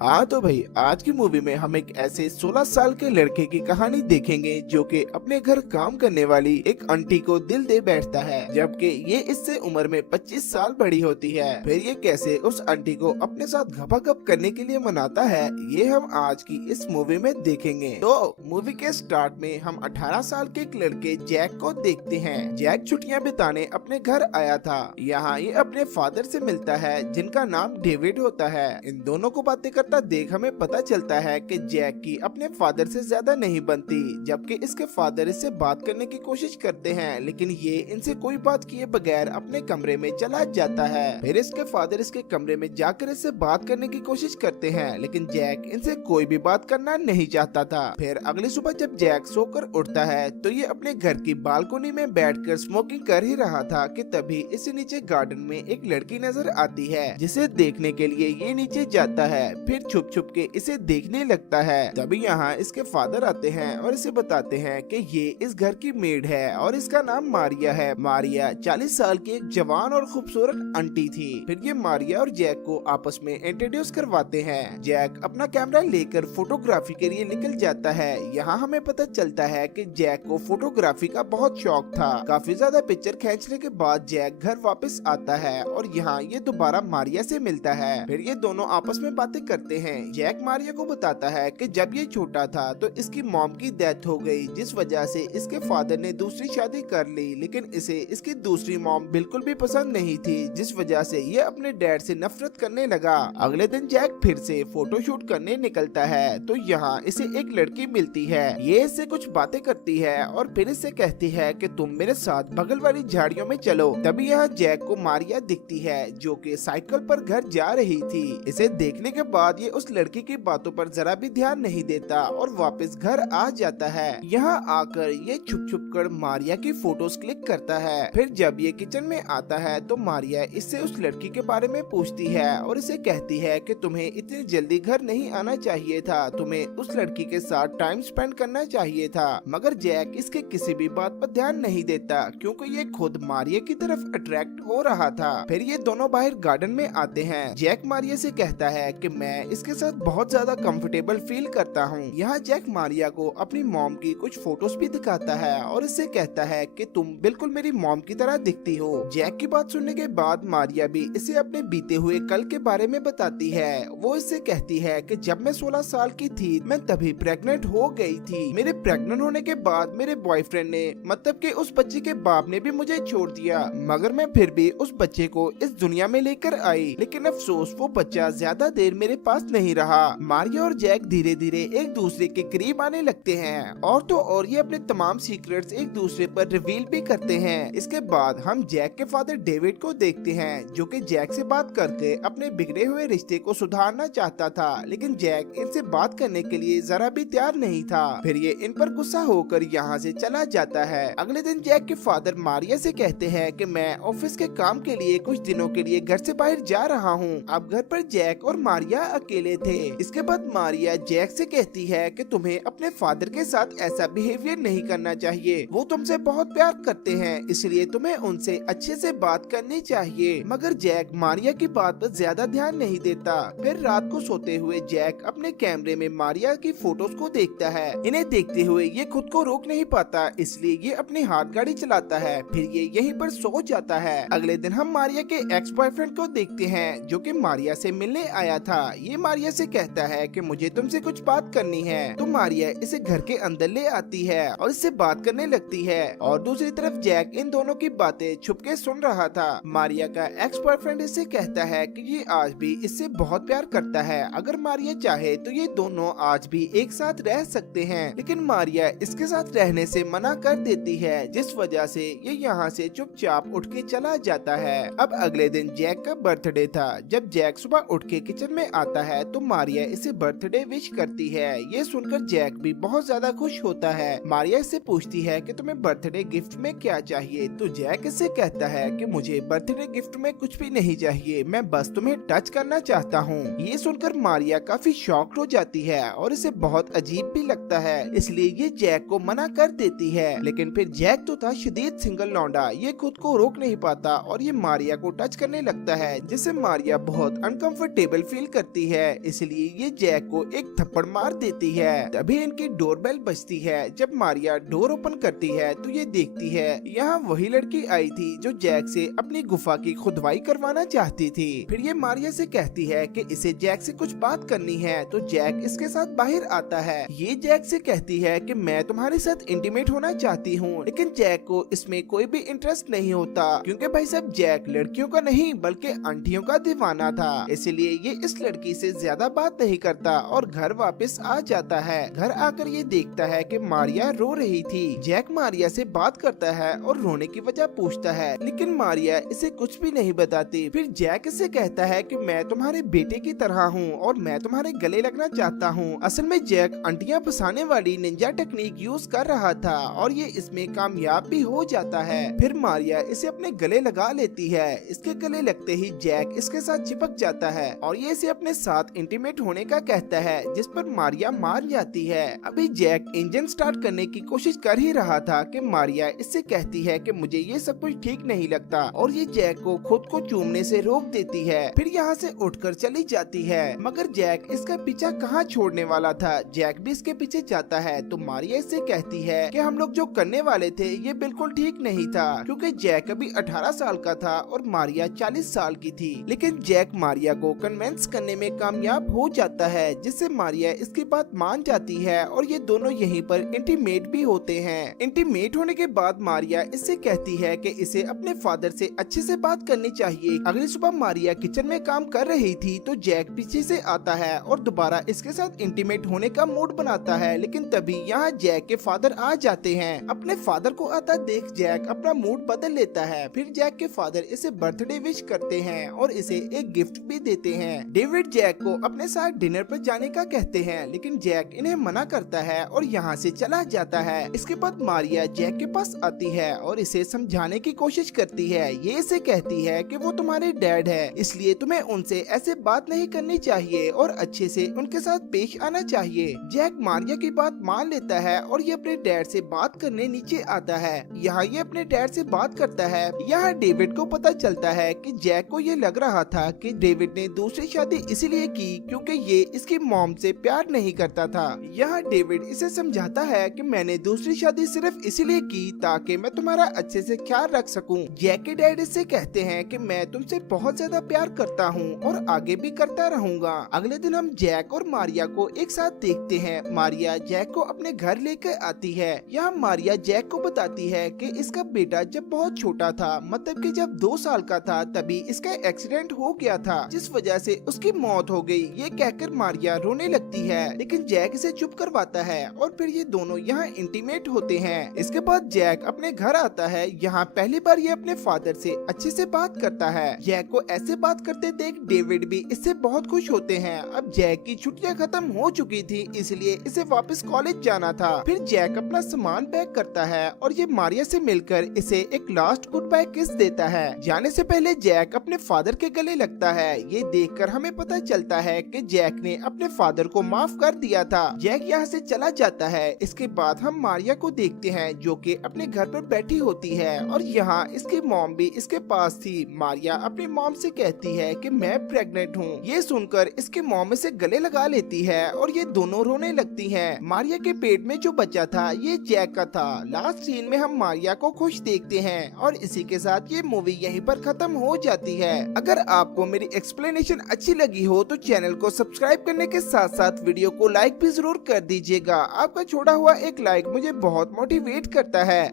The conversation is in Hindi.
हाँ तो भाई आज की मूवी में हम एक ऐसे 16 साल के लड़के की कहानी देखेंगे जो कि अपने घर काम करने वाली एक आंटी को दिल दे बैठता है, जबकि ये इससे उम्र में 25 साल बड़ी होती है। फिर ये कैसे उस आंटी को अपने साथ गपागप करने के लिए मनाता है, ये हम आज की इस मूवी में देखेंगे। तो मूवी के स्टार्ट में हम 18 साल के एक लड़के जैक को देखते हैं। जैक छुट्टियां बिताने अपने घर आया था। यहाँ ये अपने फादर से मिलता है जिनका नाम डेविड होता है। इन दोनों को बातें करता देख हमें पता चलता है कि जैक की अपने फादर से ज्यादा नहीं बनती, जबकि इसके फादर इससे बात करने की कोशिश करते हैं, लेकिन ये इनसे कोई बात किए बगैर अपने कमरे में चला जाता है। फिर इसके फादर इसके कमरे में जाकर इससे बात करने की कोशिश करते हैं, लेकिन जैक इनसे कोई भी बात करना नहीं चाहता था। फिर अगली सुबह जब जैक सोकर उठता है तो ये अपने घर की बालकोनी में बैठकर स्मोकिंग कर ही रहा था कि तभी इसे नीचे गार्डन में एक लड़की नजर आती है, जिसे देखने के लिए ये नीचे जाता है। फिर छुप छुप के इसे देखने लगता है। तभी यहाँ इसके फादर आते हैं और इसे बताते हैं कि ये इस घर की मेड है और इसका नाम मारिया है। मारिया 40 साल की एक जवान और खूबसूरत आंटी थी। फिर ये मारिया और जैक को आपस में इंट्रोड्यूस करवाते हैं। जैक अपना कैमरा लेकर फोटोग्राफी के लिए निकल जाता है। यहाँ हमें पता चलता है कि जैक को फोटोग्राफी का बहुत शौक था। काफी ज्यादा पिक्चर खींचने के बाद जैक घर वापस आता है और यहाँ ये दोबारा मारिया से मिलता है। फिर ये दोनों आपस में बातें करते हैं। जैक मारिया को बताता है कि जब ये छोटा था तो इसकी मॉम की डेथ हो गई, जिस वजह से इसके फादर ने दूसरी शादी कर ली, लेकिन इसे इसकी दूसरी मॉम बिल्कुल भी पसंद नहीं थी, जिस वजह से ये अपने डैड से नफरत करने लगा। अगले दिन जैक फिर से फोटोशूट करने निकलता है तो यहाँ इसे एक लड़की मिलती है। ये इससे कुछ बातें करती है और फिर इससे कहती है कि तुम मेरे साथ बगल वाली झाड़ियों में चलो। तभी यहाँ जैक को मारिया दिखती है जो कि साइकिल पर घर जा रही थी। इसे देखने के बाद ये उस लड़की की बातों पर जरा भी ध्यान नहीं देता और वापस घर आ जाता है। यहाँ आकर ये छुप छुप कर मारिया की फोटोज क्लिक करता है। फिर जब ये किचन में आता है तो मारिया इससे उस लड़की के बारे में पूछती है और इसे कहती है कि तुम्हें इतनी जल्दी घर नहीं आना चाहिए था, तुम्हें उस लड़की के साथ टाइम स्पेंड करना चाहिए था। मगर जैक इसके किसी भी बात पर ध्यान नहीं देता क्योंकि ये खुद मारिया की तरफ अट्रैक्ट हो रहा था। फिर ये दोनों बाहर गार्डन में आते हैं। जैक मारिया से कहता है कि मैं इसके साथ बहुत ज्यादा कंफर्टेबल फील करता हूँ। यहाँ जैक मारिया को अपनी मॉम की कुछ फोटोज भी दिखाता है और इससे कहता है कि तुम बिल्कुल मेरी मॉम की तरह दिखती हो। जैक की बात सुनने के बाद मारिया भी इसे अपने बीते हुए कल के बारे में बताती है। वो इससे कहती है कि जब मैं 16 साल की थी मैं तभी प्रेग्नेंट हो गई थी। मेरे प्रेग्नेंट होने के बाद मेरे बॉयफ्रेंड ने, मतलब कि उस बच्चे के बाप ने भी मुझे छोड़ दिया, मगर मैं फिर भी उस बच्चे को इस दुनिया में लेकर आई, लेकिन अफसोस वो बच्चा ज्यादा देर मेरे पास नहीं रहा। मारिया और जैक धीरे धीरे एक दूसरे के करीब आने लगते हैं और तो और ये अपने तमाम सीक्रेट्स एक दूसरे पर रिवील भी करते हैं। इसके बाद हम जैक के फादर डेविड को देखते हैं जो कि जैक से बात करके अपने बिगड़े हुए रिश्ते को सुधारना चाहता था, लेकिन जैक इनसे बात करने के लिए जरा भी तैयार नहीं था। फिर ये इन पर गुस्सा होकर यहाँ से चला जाता है। अगले दिन जैक के फादर मारिया से कहते हैं कि मैं ऑफिस के काम के लिए कुछ दिनों के लिए घर से बाहर जा रहा हूँ। अब घर पर जैक और मारिया अकेले थे। इसके बाद मारिया जैक से कहती है कि तुम्हें अपने फादर के साथ ऐसा बिहेवियर नहीं करना चाहिए, वो तुमसे बहुत प्यार करते हैं, इसलिए तुम्हें उनसे अच्छे से बात करनी चाहिए। मगर जैक मारिया की बात पर ज्यादा ध्यान नहीं देता। फिर रात को सोते हुए जैक अपने कैमरे में मारिया की फोटोज को देखता है। इन्हें देखते हुए ये खुद को रोक नहीं पाता, इसलिए ये अपनी हाथ गाड़ी चलाता है। फिर ये यहीं पर सो जाता है। अगले दिन हम मारिया के एक्स बॉयफ्रेंड को देखते हैं जो कि मारिया से मिलने आया था। ये मारिया से कहता है कि मुझे तुमसे कुछ बात करनी है। तो मारिया इसे घर के अंदर ले आती है और इससे बात करने लगती है और दूसरी तरफ जैक इन दोनों की बातें छुपके सुन रहा था। मारिया का एक्स बॉयफ्रेंड इससे कहता है कि ये आज भी इससे बहुत प्यार करता है, अगर मारिया चाहे तो ये दोनों आज भी एक साथ रह सकते हैं, लेकिन मारिया इसके साथ रहने से मना कर देती है, जिस वजह से ये यहाँ से चुपचाप उठ के चला जाता है। अब अगले दिन जैक का बर्थडे था। जब जैक सुबह उठ के किचन में आता है तो मारिया इसे बर्थडे विश करती है। ये सुनकर जैक भी बहुत ज्यादा खुश होता है। मारिया इससे पूछती है कि तुम्हें बर्थडे गिफ्ट में क्या चाहिए, तो जैक इससे कहता है कि मुझे बर्थडे गिफ्ट में कुछ भी नहीं चाहिए, मैं बस तुम्हें टच करना चाहता हूँ। ये सुनकर मारिया काफी शॉक्ड हो जाती है और इसे बहुत अजीब भी लगता है, इसलिए ये जैक को मना कर देती है। लेकिन फिर जैक तो था शदीद सिंगल लौंडा, ये खुद को रोक नहीं पाता और ये मारिया को टच करने लगता है, जिससे मारिया बहुत अनकंफर्टेबल फील करती है, इसलिए ये जैक को एक थप्पड़ मार देती है। तभी इनकी डोरबेल बजती है। जब मारिया डोर ओपन करती है तो ये देखती है यहाँ वही लड़की आई थी जो जैक से अपनी गुफा की खुदवाई करवाना चाहती थी। फिर ये मारिया से कहती है कि इसे जैक से कुछ बात करनी है, तो जैक इसके साथ बाहर आता है। ये जैक से कहती है कि मैं तुम्हारे साथ इंटीमेट होना चाहती हूँ, लेकिन जैक को इसमें कोई भी इंटरेस्ट नहीं होता, क्योंकि भाई साहब जैक लड़कियों का नहीं बल्कि आंटियों का दीवाना था। इसलिए ये इस लड़की से ज्यादा बात नहीं करता और घर वापस आ जाता है। घर आकर ये देखता है कि मारिया रो रही थी। जैक मारिया से बात करता है और रोने की वजह पूछता है, लेकिन मारिया इसे कुछ भी नहीं बताती। फिर जैक इसे कहता है कि मैं तुम्हारे बेटे की तरह हूँ और मैं तुम्हारे गले लगना चाहता हूँ। असल में जैक अंटियां फंसाने वाली निंजा टेक्निक यूज कर रहा था और ये इसमें कामयाब भी हो जाता है। फिर मारिया इसे अपने गले लगा लेती है। इसके गले लगते ही जैक इसके साथ चिपक जाता है और ये इसे अपने साथ इंटीमेट होने का कहता है, जिस पर मारिया मान जाती है। अभी जैक इंजन स्टार्ट करने की कोशिश कर ही रहा था कि मारिया इससे कहती है कि मुझे ये सब कुछ ठीक नहीं लगता और ये जैक को खुद को चूमने से रोक देती है। फिर यहाँ से उठकर चली जाती है, मगर जैक इसका पीछा कहाँ छोड़ने वाला था। जैक भी इसके पीछे जाता है तो मारिया इससे कहती है कि हम लोग जो करने वाले थे ये बिल्कुल ठीक नहीं था, क्योंकि जैक अभी 18 साल का था और मारिया 40 साल की थी। लेकिन जैक मारिया को कन्विंस करने में कामयाब हो जाता है, जिससे मारिया इसकी बात मान जाती है और ये दोनों यहीं पर इंटीमेट भी होते हैं। इंटीमेट होने के बाद मारिया इससे कहती है कि इसे अपने फादर से अच्छे से बात करनी चाहिए। अगली सुबह मारिया किचन में काम कर रही थी तो जैक पीछे से आता है और दोबारा इसके साथ इंटीमेट होने का मूड बनाता है, लेकिन तभी यहाँ जैक के फादर आ जाते हैं। अपने फादर को आता देख जैक अपना मूड बदल लेता है। फिर जैक के फादर इसे बर्थडे विश करते हैं और इसे एक गिफ्ट भी देते हैं। डेविड जैक को अपने साथ डिनर पर जाने का कहते हैं, लेकिन जैक इन्हें मना करता है और यहाँ से चला जाता है। इसके बाद मारिया जैक के पास आती है और इसे समझाने की कोशिश करती है। ये इसे कहती है कि वो तुम्हारे डैड है, इसलिए तुम्हें उनसे ऐसे बात नहीं करनी चाहिए और अच्छे से उनके साथ पेश आना चाहिए। जैक मारिया की बात मान लेता है और ये अपने डैड से बात करने नीचे आता है। यहाँ ये अपने डैड से बात करता है। यहाँ डेविड को पता चलता है कि जैक को ये लग रहा था कि डेविड ने दूसरी शादी इसीलिए की क्योंकि ये इसकी मॉम से प्यार नहीं करता था। यहाँ डेविड इसे समझाता है कि मैंने दूसरी शादी सिर्फ इसीलिए की ताकि मैं तुम्हारा अच्छे से ख्याल रख सकूं। जैक के डैड इससे कहते हैं कि मैं तुमसे बहुत ज्यादा प्यार करता हूं और आगे भी करता रहूंगा। अगले दिन हम जैक और मारिया को एक साथ देखते हैं। मारिया जैक को अपने घर लेकर आती है। यहाँ मारिया जैक को बताती है कि इसका बेटा जब बहुत छोटा था, मतलब कि जब 2 साल का था, तभी इसका एक्सीडेंट हो गया था जिस वजह से उसकी मौत हो गई। ये कहकर मारिया रोने लगती है, लेकिन जैक इसे चुप करवाता है और फिर ये दोनों यहाँ इंटीमेट होते हैं। इसके बाद जैक अपने घर आता है। यहाँ पहली बार ये अपने फादर से अच्छे से बात करता है। जैक को ऐसे बात करते देख डेविड भी इससे बहुत खुश होते हैं। अब जैक की छुट्टियां खत्म हो चुकी थी, इसलिए इसे वापस कॉलेज जाना था। फिर जैक अपना सामान पैक करता है और ये मारिया से मिलकर इसे एक लास्ट गुड बाय किस देता है। जाने से पहले जैक अपने फादर के गले लगता है। ये देखकर हमें पता चलता है कि जैक ने अपने फादर को माफ कर दिया था। जैक यहाँ से चला जाता है। इसके बाद हम मारिया को देखते हैं जो कि अपने घर पर बैठी होती है और यहाँ इसकी मॉम भी इसके पास थी। मारिया अपनी मॉम से कहती है कि मैं प्रेग्नेंट हूँ। ये सुनकर इसकी मॉम इसे गले लगा लेती है और ये दोनों रोने लगती हैं। मारिया के पेट में जो बच्चा था ये जैक का था। लास्ट सीन में हम मारिया को खुश देखते हैं और इसी के साथ ये मूवी यहीं पर खत्म हो जाती है। अगर आपको मेरी एक्सप्लेनेशन अच्छी लगी हो तो चैनल को सब्सक्राइब करने के साथ साथ वीडियो को लाइक भी जरूर कर दीजिएगा। आपका छोड़ा हुआ एक लाइक मुझे बहुत मोटिवेट करता है।